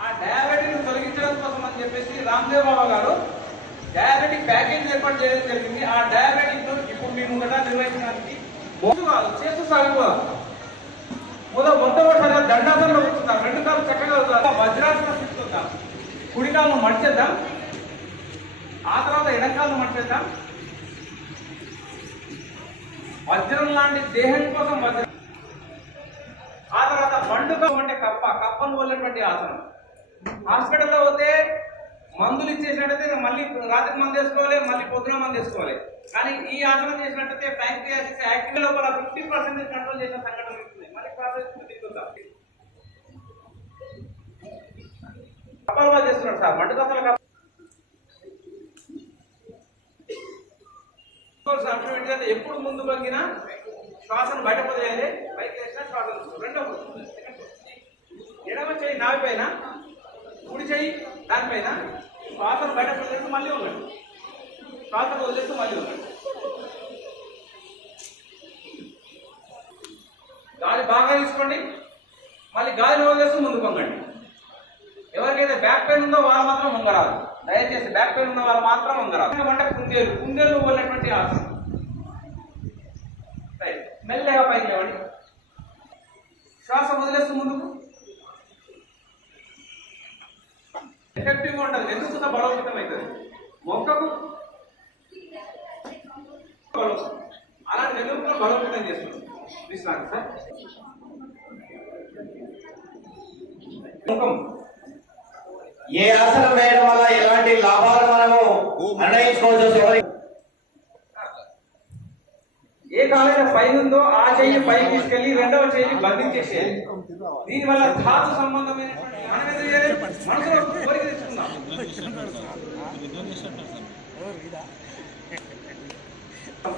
ఆ డయాబెటిక్ తొలగించడం కోసం అని చెప్పేసి రామ్దేవ్ బాబా గారు డయాబెటిక్ ప్యాకేజ్ ఏర్పాటు చేయడం జరిగింది. ఆ డయాబెటిక్ ఇప్పుడు మేము కదా నిర్వహించడానికి చేస్తూ సాగిపోదాం. మొట్టమొదటిసారిగా దండాసనలో కూర్చుందాం. 2 కాళ్ళు చక్కగా అవుతాం. వజ్రాసనం తీసుకుందాం. కుడి కాళ్ళను మడిచేద్దాం. ఆ తర్వాత ఎడకాలను మడిచేద్దాం. వజ్రం లాంటి దేహం కోసం వజ్రం. ఆ తర్వాత పండుగ అంటే కప్పను వల్లినటువంటి ఆసనం. హాస్పిటల్లో పోతే మందులు ఇచ్చేసినట్టయితే మళ్ళీ రాత్రికి మందు వేసుకోవాలి, మళ్ళీ పొద్దున మందు వేసుకోవాలి. కానీ ఈ ఆసనం చేసినట్టయితే ప్యాంక్రియాసిస్ యాక్టివ్ లోపల 50% కంట్రోల్ చేసిన సంఘటనలు ఇస్తుంది. మళ్ళీ ప్రాసెస్ తీసుకుందాం. కపాల చేస్తున్నాడు సార్. మండుదశల అంశం ఏంటంటే ఎప్పుడు ముందు వంగినా శ్వాసను బయట వదిలేయాలి. పైకి వేసినా శ్వాసను రెండవ ఎడమ చేయి నావి పైన, కుడి చేయి దానిపైన. శ్వాసను బయట వదిలేస్తూ మళ్ళీ ఉండండి. శ్వాసను వదిలేస్తూ మళ్ళీ ఉండండి. గాలి బాగా తీసుకోండి. మళ్ళీ గాలిని వదిలేస్తూ ముందుకు వంగండి. ఎవరికైతే బ్యాక్ పెయిన్ ఉందో వాళ్ళు మాత్రం వంగరాదు. దయచేసి బ్యాక్ పెయిన్ ఉన్న వాళ్ళు మాత్రం వంగరాదు. అంటే కుందేలు వల్లినటువంటి ఆసనం. మెల్లగా పైకి లేవండి. శ్వాస వదిలేస్తూ ముందుకు. ఎఫెక్టివ్గా ఉంటుంది. వెనుక బలోపేతం అవుతుంది. మొక్కకు అలాంటి వెనుక బలోపేతం చేస్తుంది. విశ్రాంతి సార్. ముఖం ఏ ఆసనం వేయడం వల్ల ఎలాంటి లాభాలు మనము నిర్ణయించుకోవచ్చు. ఏ కాలైన పైన ఉందో ఆ చెయ్యి పైకి తీసుకెళ్లి రెండవ చెయ్యిని బంధించేసేయాలి. దీనివల్ల ధాతు సంబంధమైనటువంటి మనసులో కోరిక తెచ్చుకుందాం.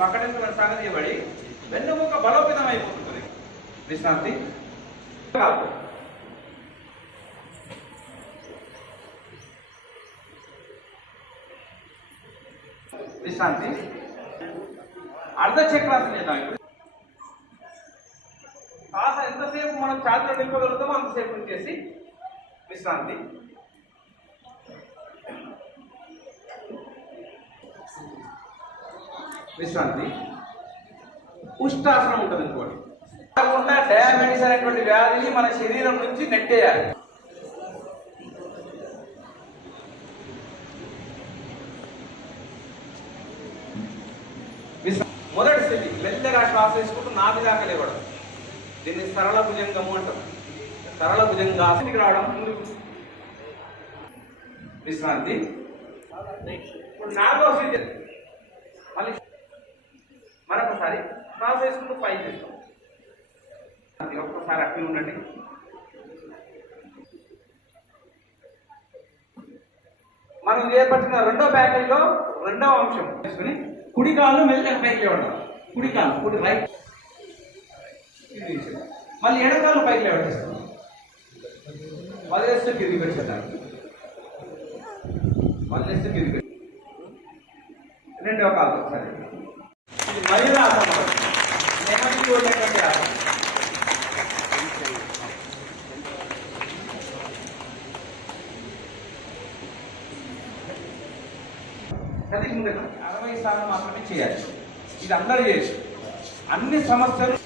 పక్కన సాగం చేయబడి వెన్నుముక బలోపేతం అయిపోతుంది. విశ్రాంతి. విశ్రాంతి. అర్ధ చక్రాసనం చేద్దాం. ఇప్పుడు శ్వాస ఎంతసేపు మనం ఛాతీలో నింపగలుగుతామో అంతసేపు చేసి విశ్రాంతి. విశ్రాంతి. ఉష్టాసనం ఉంటుంది ఇంకోటి. కాకుండా డయాబెటీస్ అనేటువంటి వ్యాధిని మన శరీరం నుంచి నెట్టేయాలి. మొదటి స్థితి మెల్లగా శ్వాస తీసుకుంటూ నాభి దాకా లేవడం. దీన్ని సరళ భుజంగము అంటాం. సరళ భుజంగాసనికి రావడం ముందుకు. విశ్రాంతి. ఇప్పుడు 4వ స్థితి మళ్ళీ మరొకసారి శ్వాస తీసుకుంటూ పైకి తీస్తాం. ఒక్కసారి అక్కడ ఉండండి. మనం చేపట్టిన 2వ ప్యాకేజీలో 2వ అంశం తీసుకుని కుడి కాళ్ళు మెల్లగా పైకి లేవడం. కుడి కాలు కుడి రైట్ మళ్ళీ ఎడకాళ్ళు పైకి లేవటేస్తాం. వదిలేస్తే తిరిగి పెట్టేద్దాం. వదిలేస్తే తిరిగి పెట్టి 2వ కాలు ఒకసారి. ఇది మహిళ ఆసనం. నెమ్మది చూడలేటువంటి ఆసనం. సతీష్ ముందు 60 సార్లు మాత్రమే చేయాలి. ఇది అందరూ చేయొచ్చు. అన్ని సమస్యలు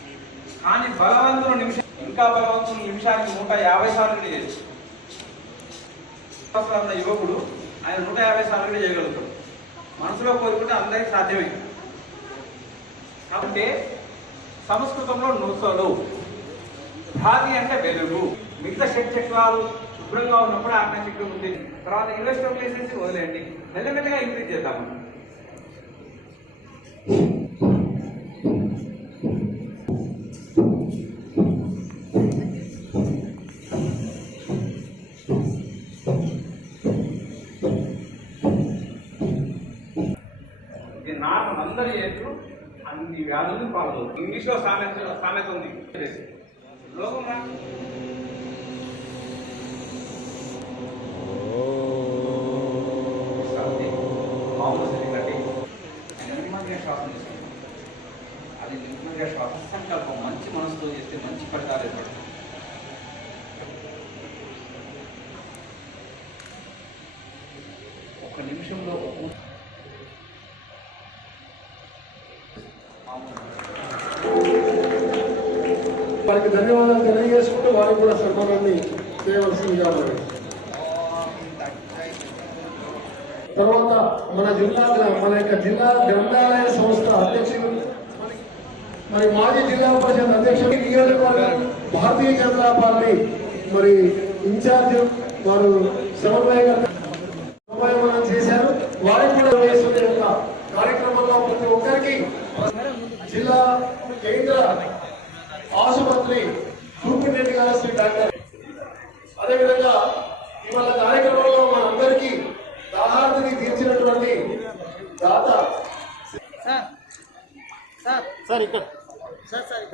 కానీ బలవంతులు నిమిషం, ఇంకా బలవంతులు నిమిషానికి 150 సార్లు కూడా చేయొచ్చు. సంవత్సరాల యువకుడు ఆయన 150 సార్లు కూడా చేయగలుగుతాడు. మనసులో కోరుకుంటే అందరికీ సాధ్యమే. కాబట్టి సంస్కృతంలో నూసలు, భాగి అంటే వెలుగు. మిగతా షట్చక్రాలు శుభ్రంగా ఉన్నప్పుడు ఆజ్ఞాచక్రం ఉంది. తర్వాత ఇన్వెస్టర్ ప్లేసెస్ వదిలేయండి. మెల్లమెల్లగా ఇంక్రీజ్ చేద్దాము. ఇది నాకు అందరి చేయొచ్చు. అన్ని వ్యాధులు పాల్గొదు. ఇంగ్లీష్లో సామెత ఉంది. లోకం మామూలు కట్టి నెమ్మదిగా శ్వాసం తీసుకుంటాం. అది నెమ్మదిగా శ్వాస సంకల్పం. మంచి మనసుతో చేస్తే మంచి ఫలితాలు ఏర్పడతాయి. ఒక నిమిషంలో వారికి ధన్యవాదాలు తెలియజేసుకుంటూ వారికి కూడా సన్మానాన్ని చేయవలసిందిగా మరి. తర్వాత మన యొక్క జిల్లా గ్రంథాలయ సంస్థ అధ్యక్షులు మరి మాజీ జిల్లా పరిషత్ అధ్యక్షుడు, నియోజకవర్గం భారతీయ జనతా పార్టీ మరి ఇన్ఛార్జ్ వారు సమన్వయం చేశారు. వారికి కూడా వేసుకునే యొక్క కార్యక్రమంలో ప్రతి ఒక్కరికి జిల్లా కేంద్ర ఆసుపత్రి సూపరింటెండెంట్ గారు శ్రీ డాక్టర్, అదేవిధంగా ఇవాళ కార్యక్రమంలో మనందరికీ దాహార్తిని తీర్చినటువంటి దాత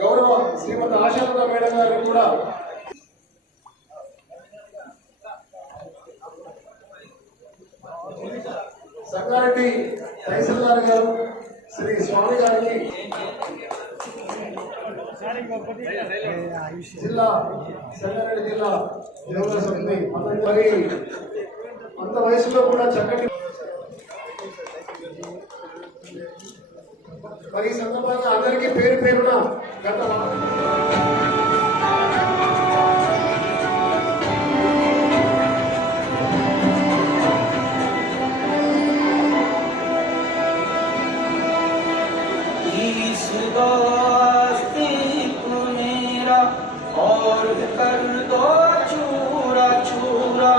గౌరవ శ్రీమతి ఆశాలత మేడం గారు కూడా సంగారెడ్డి తహసీల్దార్ గారు శ్రీ స్వామి గారికి, జిల్లా సంగారెడ్డి జిల్లా యోగా సమితి మరి అంత వయసులో కూడా చక్కటి మరి ఈ సందర్భంగా అందరికీ పేరు పేరున గత और कर दो चूरा चूरा